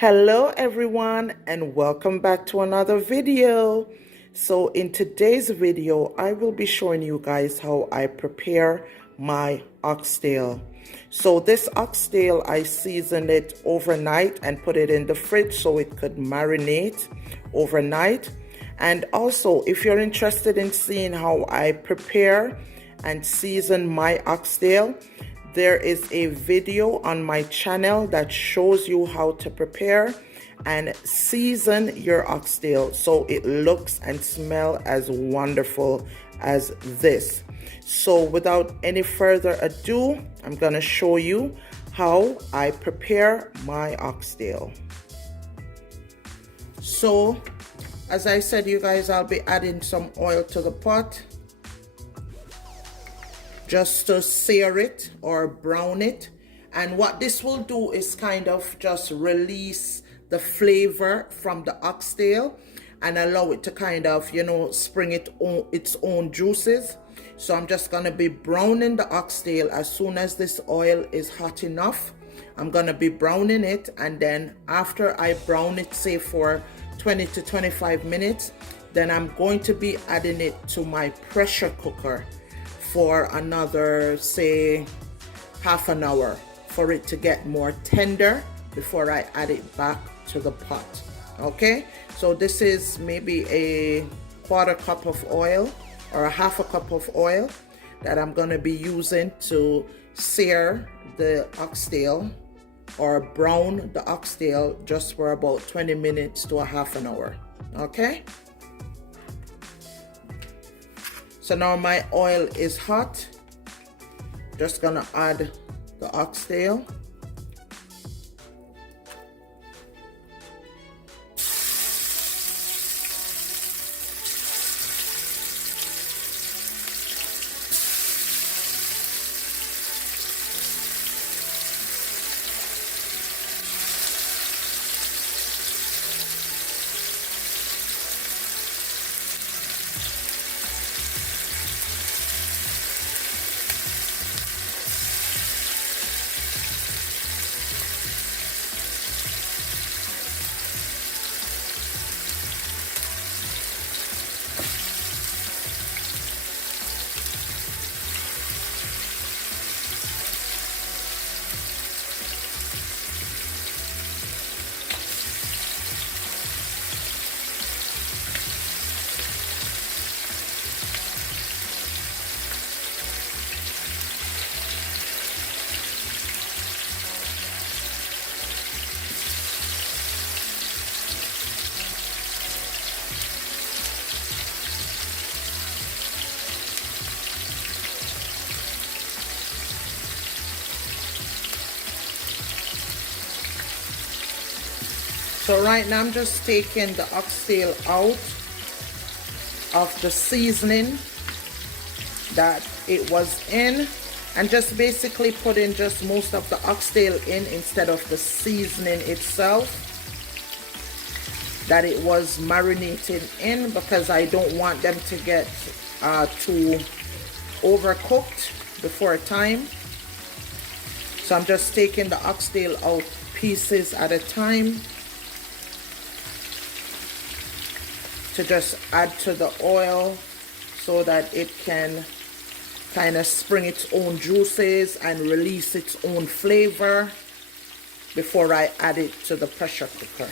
Hello everyone and welcome back to another video. So in today's video I will be showing you guys how I prepare my oxtail. So this oxtail, I seasoned it overnight and put it in the fridge so it could marinate overnight. And also, if you're interested in seeing how I prepare and season my oxtail, there is a video on my channel that shows you how to prepare and season your oxtail so it looks and smells as wonderful as this. So without any further ado, I'm going to show you how I prepare my oxtail. So as I said, you guys, I'll be adding some oil to the pot just to sear it or brown it. And what this will do is kind of just release the flavor from the oxtail and allow it to kind of, spring its own juices. So I'm just going to be browning the oxtail. As soon as this oil is hot enough, I'm going to be browning it. And then after I brown it, say for 20 to 25 minutes, then I'm going to be adding it to my pressure cooker for another, say, half an hour for it to get more tender before I add it back to the pot. Okay, so this is maybe a quarter cup of oil or a half a cup of oil that I'm going to be using to sear the oxtail or brown the oxtail just for about 20 minutes to a half an hour. Okay, so now my oil is hot. Just gonna add the oxtail. So right now I'm just taking the oxtail out of the seasoning that it was in and just basically putting just most of the oxtail in instead of the seasoning itself that it was marinating in, because I don't want them to get too overcooked before time. So I'm just taking the oxtail out pieces at a time to just add to the oil so that it can kind of spring its own juices and release its own flavor before I add it to the pressure cooker.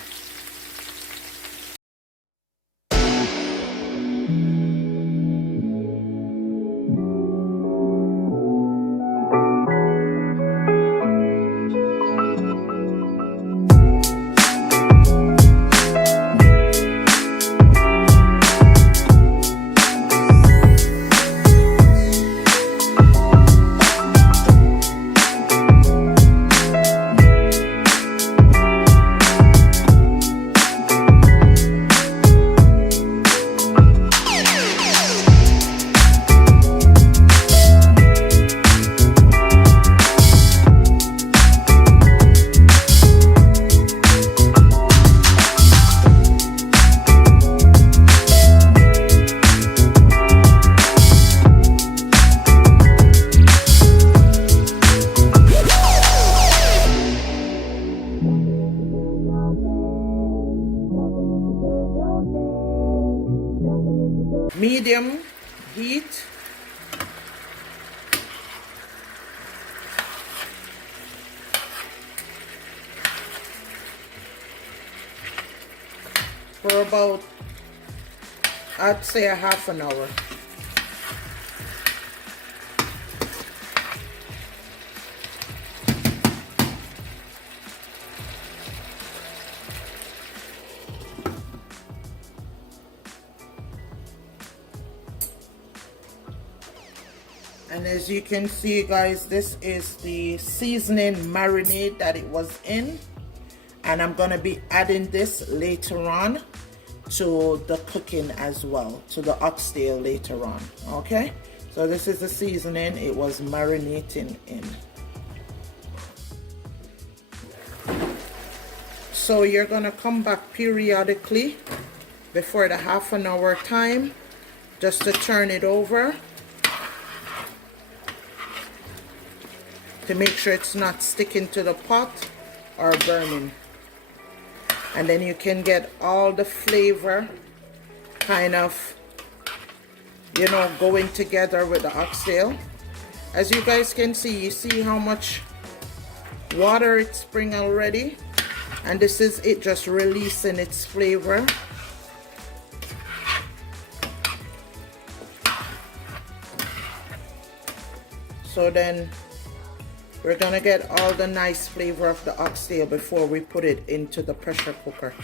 medium heat. For about, I'd say, a half an hour. And as you can see, guys, this is the seasoning marinade that it was in. And I'm going to be adding this later on to the cooking as well, to the oxtail later on. Okay, so this is the seasoning it was marinating in. So you're going to come back periodically before the half an hour time just to turn it over to make sure it's not sticking to the pot or burning. And then you can get all the flavor kind of, you know, going together with the oxtail. As you guys can see, you see how much water it's bringing already, and this is it just releasing its flavor. So then we're gonna get all the nice flavor of the oxtail before we put it into the pressure cooker.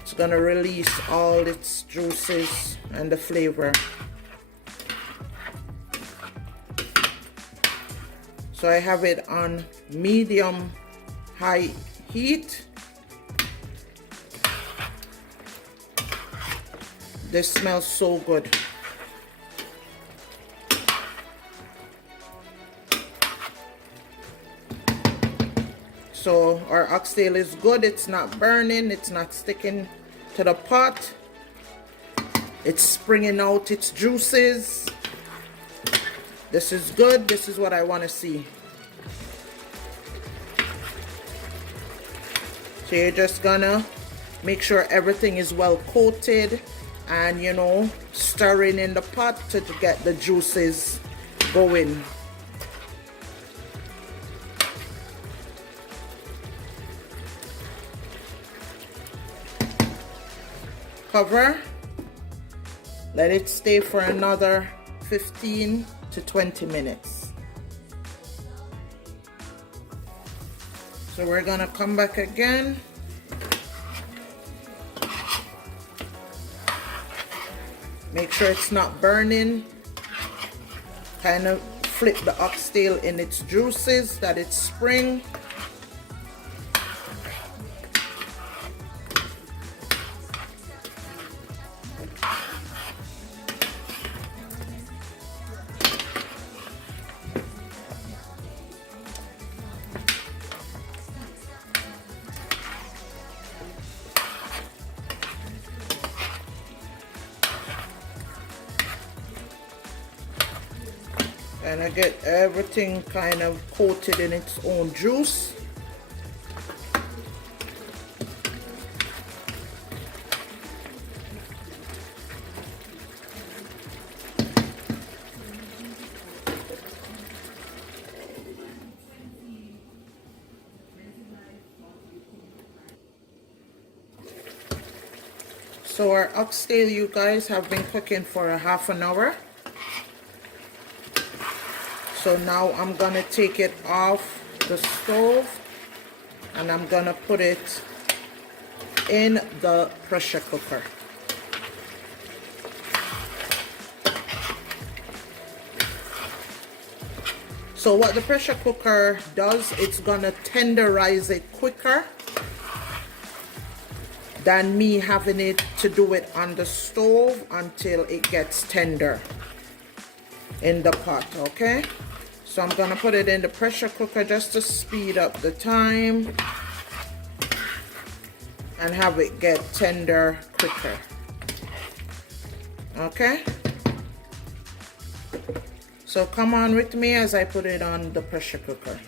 It's gonna release all its juices and the flavor. So I have it on medium high heat. This smells so good. So our oxtail is good. It's not burning. It's not sticking to the pot. It's springing out its juices. This is good. This is what I want to see. So you're just gonna make sure everything is well coated and, you know, stirring in the pot to get the juices going. Cover, let it stay for another 15 to 20 minutes. So we're gonna come back again. Make sure it's not burning. Kind of flip the oxtail in its juices that it spring. And I get everything kind of coated in its own juice. So our oxtail, you guys, have been cooking for a half an hour. So now I'm gonna take it off the stove and I'm gonna put it in the pressure cooker. So what the pressure cooker does, it's gonna tenderize it quicker than me having it to do it on the stove until it gets tender in the pot, okay? So I'm gonna put it in the pressure cooker just to speed up the time and have it get tender quicker. Okay? So come on with me as I put it on the pressure cooker.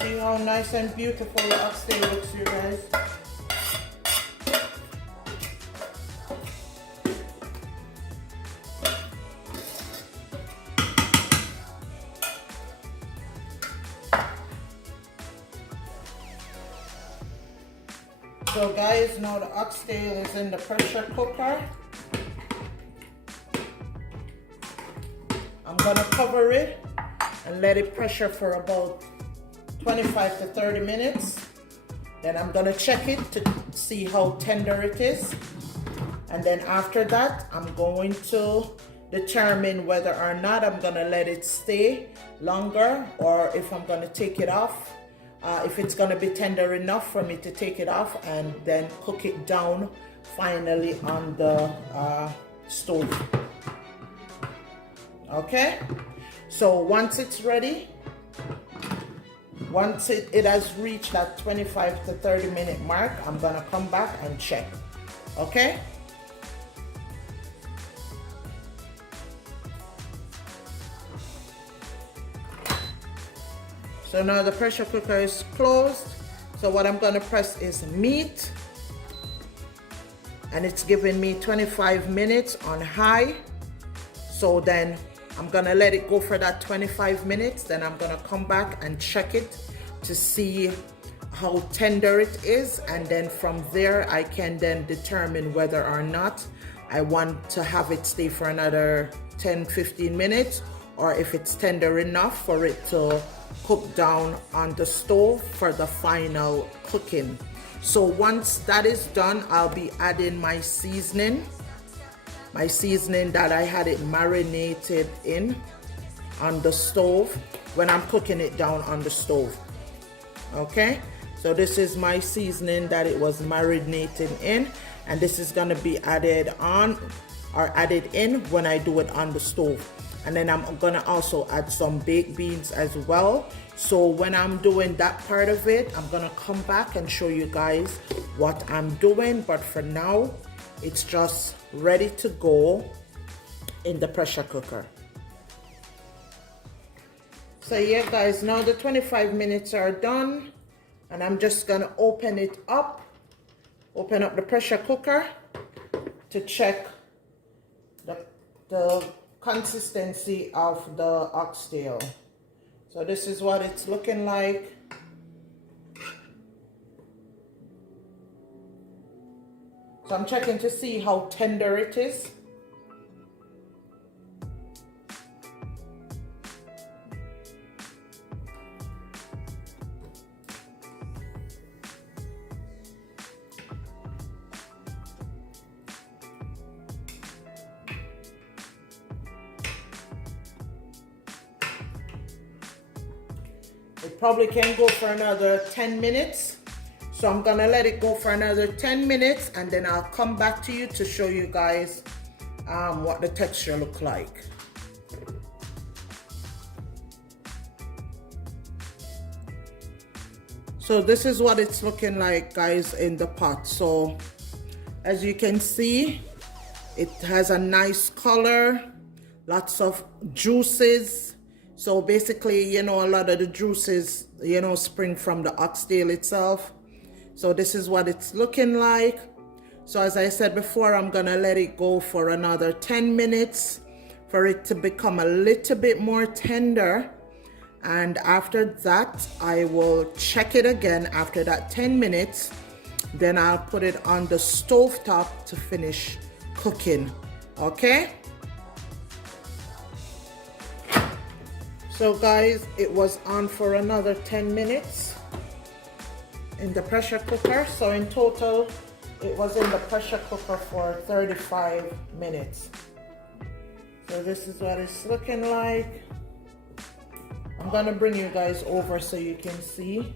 See how nice and beautiful the oxtail looks, you guys. So guys, now the oxtail is in the pressure cooker. I'm gonna cover it and let it pressure for about 25 to 30 minutes. Then I'm gonna check it to see how tender it is. And then after that, I'm going to determine whether or not I'm gonna let it stay longer or if I'm gonna take it off. If it's gonna be tender enough for me to take it off and then cook it down finally on the stove. Okay, so once it's ready, once it has reached that 25 to 30 minute mark, I'm gonna come back and check. Okay. So now the pressure cooker is closed. So what I'm gonna press is meat. And it's giving me 25 minutes on high. So then I'm gonna let it go for that 25 minutes. Then I'm gonna come back and check it to see how tender it is. And then from there, I can then determine whether or not I want to have it stay for another 10-15 minutes or if it's tender enough for it to cook down on the stove for the final cooking. So once that is done, I'll be adding my seasoning that I had it marinated in on the stove when I'm cooking it down on the stove. Okay, so this is my seasoning that it was marinated in, and this is gonna be added on or added in when I do it on the stove. And then I'm gonna also add some baked beans as well. So when I'm doing that part of it, I'm gonna come back and show you guys what I'm doing. But for now, it's just ready to go in the pressure cooker. So yeah guys, now the 25 minutes are done and I'm just gonna open up the pressure cooker to check the consistency of the oxtail. So this is what it's looking like. So I'm checking to see how tender it is. It probably can go for another 10 minutes. So I'm gonna let it go for another 10 minutes and then I'll come back to you to show you guys what the texture looks like. So this is what it's looking like, guys, in the pot. So as you can see, it has a nice color, lots of juices. So basically, you know, a lot of the juices, you know, spring from the oxtail itself. So this is what it's looking like. So as I said before, I'm gonna let it go for another 10 minutes for it to become a little bit more tender. And after that, I will check it again after that 10 minutes. Then I'll put it on the stove top to finish cooking, okay? So guys, it was on for another 10 minutes in the pressure cooker. So in total, it was in the pressure cooker for 35 minutes. So this is what it's looking like. I'm gonna bring you guys over so you can see.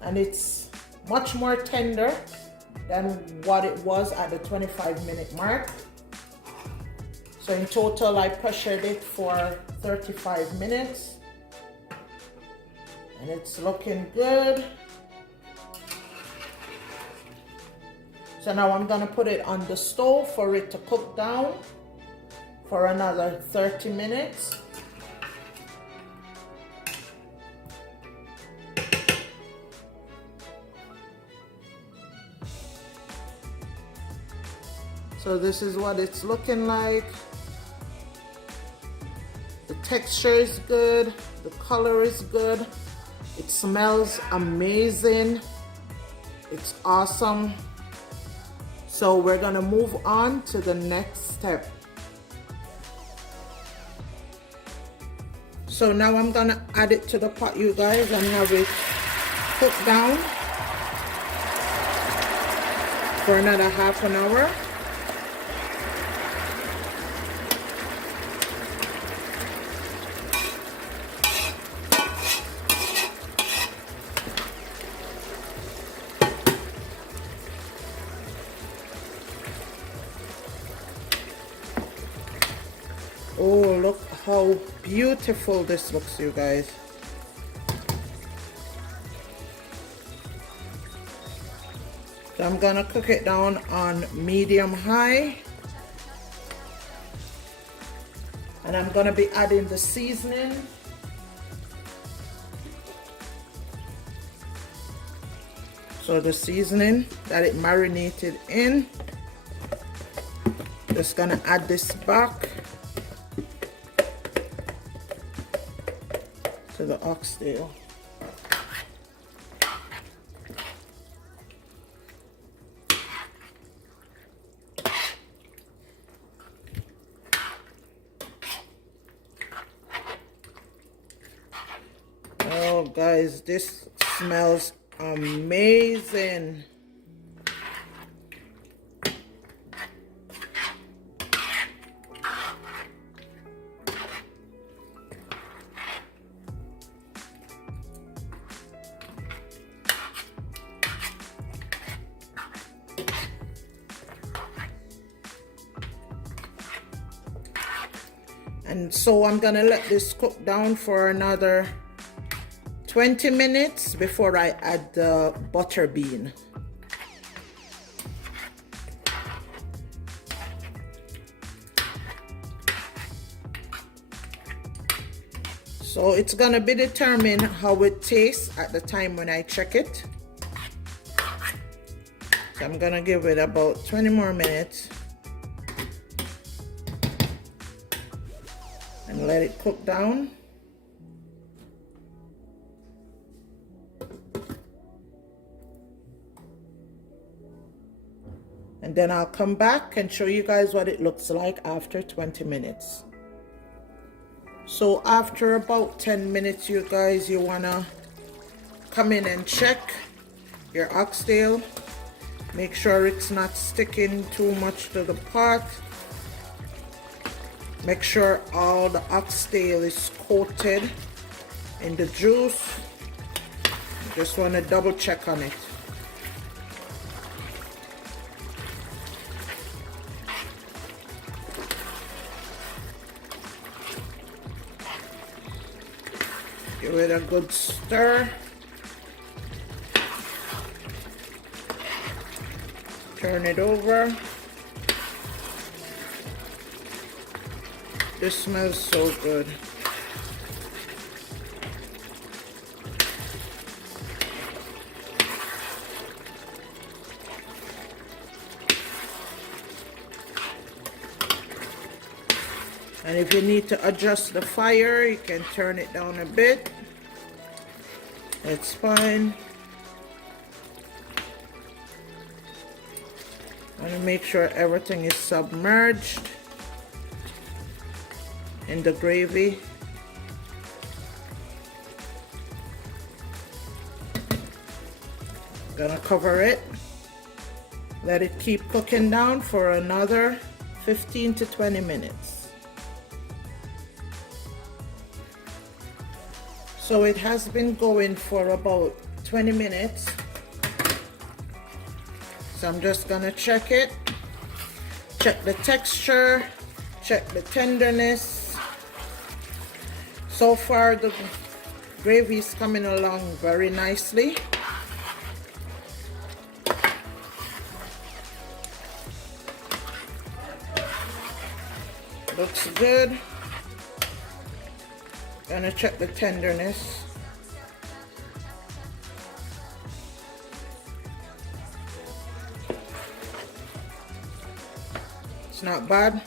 And it's much more tender than what it was at the 25-minute mark. So in total, I pressured it for 35 minutes. And it's looking good. So now I'm gonna put it on the stove for it to cook down for another 30 minutes. So this is what it's looking like. The texture is good, the color is good, it smells amazing, it's awesome. So we're gonna move on to the next step. So now I'm gonna add it to the pot, you guys, and have it cook down for another half an hour. Oh, look how beautiful this looks, you guys. So I'm gonna cook it down on medium high. And I'm gonna be adding the seasoning. So the seasoning that it marinated in. Just gonna add this back to the oxtail. Oh guys, this smells amazing. And so I'm gonna let this cook down for another 20 minutes before I add the butter bean. So it's gonna be determined how it tastes at the time when I check it. So I'm gonna give it about 20 more minutes and let it cook down. And then I'll come back and show you guys what it looks like after 20 minutes. So after about 10 minutes, you guys, you wanna come in and check your oxtail. Make sure it's not sticking too much to the pot. Make sure all the oxtail is coated in the juice. Just want to double check on it. Give it a good stir. Turn it over. This smells so good. And if you need to adjust the fire, you can turn it down a bit. It's fine. Want to make sure everything is submerged in the gravy. Gonna cover it. Let it keep cooking down for another 15 to 20 minutes. So it has been going for about 20 minutes. So I'm just gonna check it. Check the texture, check the tenderness. So far the gravy is coming along very nicely. Looks good. Gonna check the tenderness. It's not bad.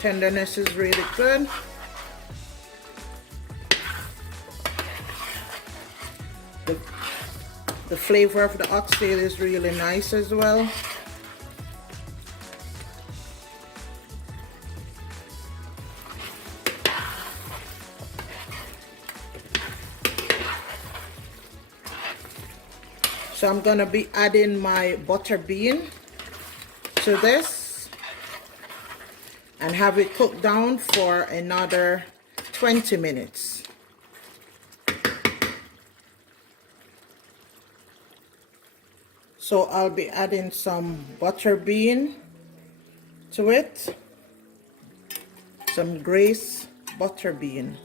Tenderness is really good. The flavor of the oxtail is really nice as well. So I'm gonna be adding my butter bean to this and have it cooked down for another 20 minutes. So I'll be adding some butter bean to it, some Grace butter bean.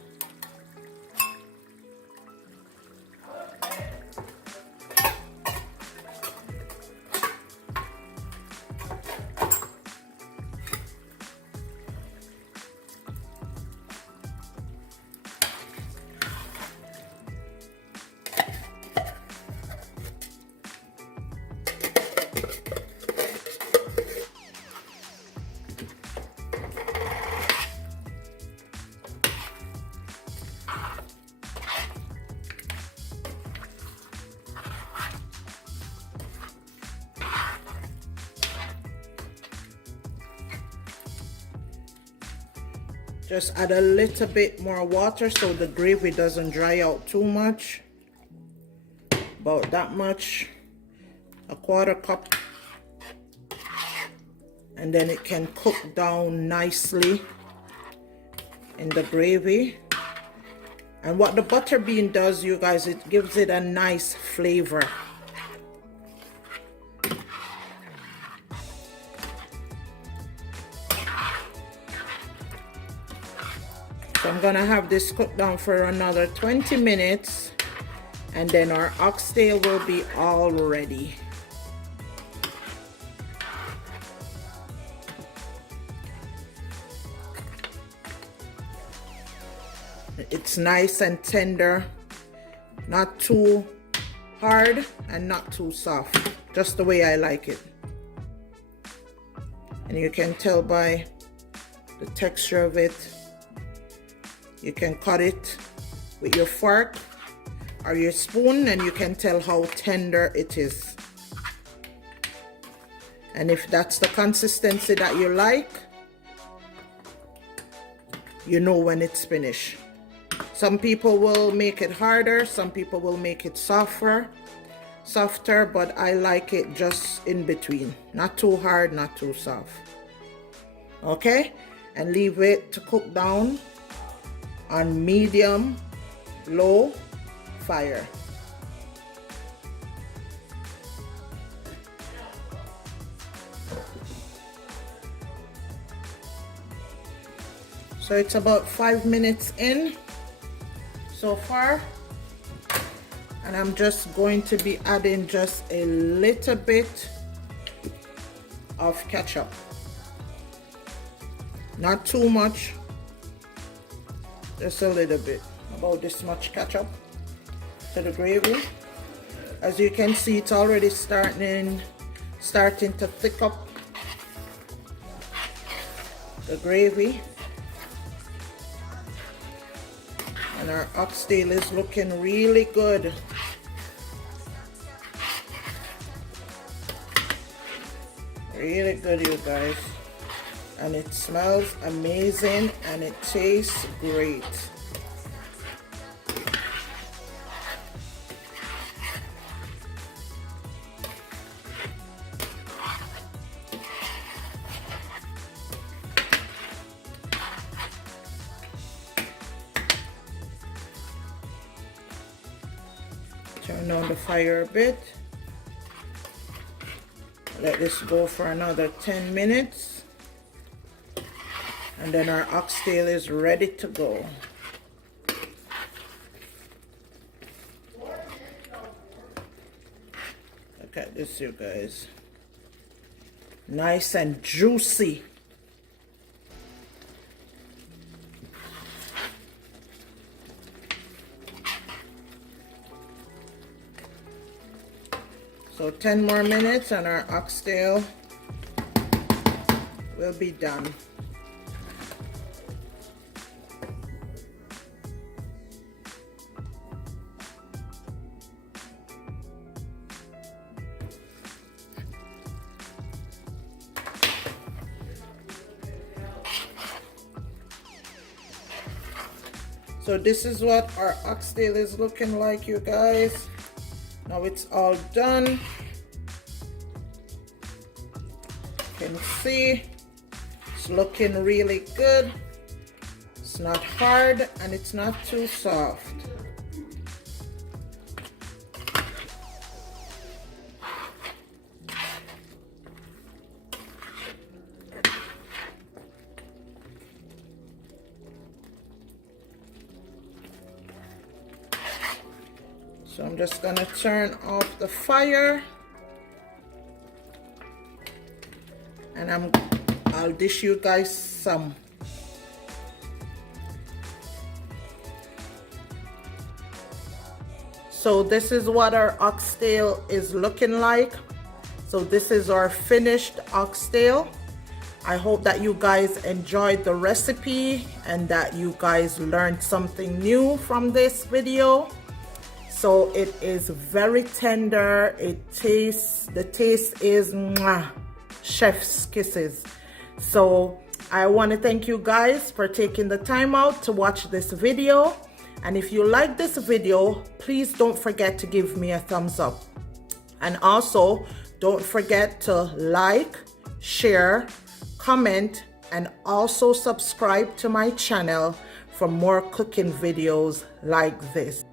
Just add a little bit more water so the gravy doesn't dry out too much. About that much, a quarter cup. And then it can cook down nicely in the gravy. And what the butter bean does, you guys, it gives it a nice flavor. So I'm gonna have this cooked down for another 20 minutes and then our oxtail will be all ready. It's nice and tender, not too hard and not too soft, just the way I like it. And you can tell by the texture of it. You can cut it with your fork or your spoon and you can tell how tender it is. And if that's the consistency that you like, you know when it's finished. Some people will make it harder, some people will make it softer, but I like it just in between. Not too hard, not too soft. Okay? And leave it to cook down on medium low fire. So it's about 5 minutes in so far, and I'm just going to be adding just a little bit of ketchup, not too much. Just a little bit, about this much ketchup to the gravy. As you can see, it's already starting to thick up the gravy. And our oxtail is looking really good. Really good, you guys. And it smells amazing and it tastes great. Turn down the fire a bit. Let this go for another 10 minutes. And then our oxtail is ready to go. Look at this, you guys. Nice and juicy. So 10 more minutes and our oxtail will be done. So this is what our oxtail is looking like, you guys. Now it's all done. You can see it's looking really good. It's not hard and it's not too soft. So I'm just gonna turn off the fire, and I'll dish you guys some. So this is what our oxtail is looking like. So this is our finished oxtail. I hope that you guys enjoyed the recipe and that you guys learned something new from this video. So it is very tender. The taste is mwah, chef's kisses. So I want to thank you guys for taking the time out to watch this video. And if you like this video, please don't forget to give me a thumbs up. And also don't forget to like, share, comment, and also subscribe to my channel for more cooking videos like this.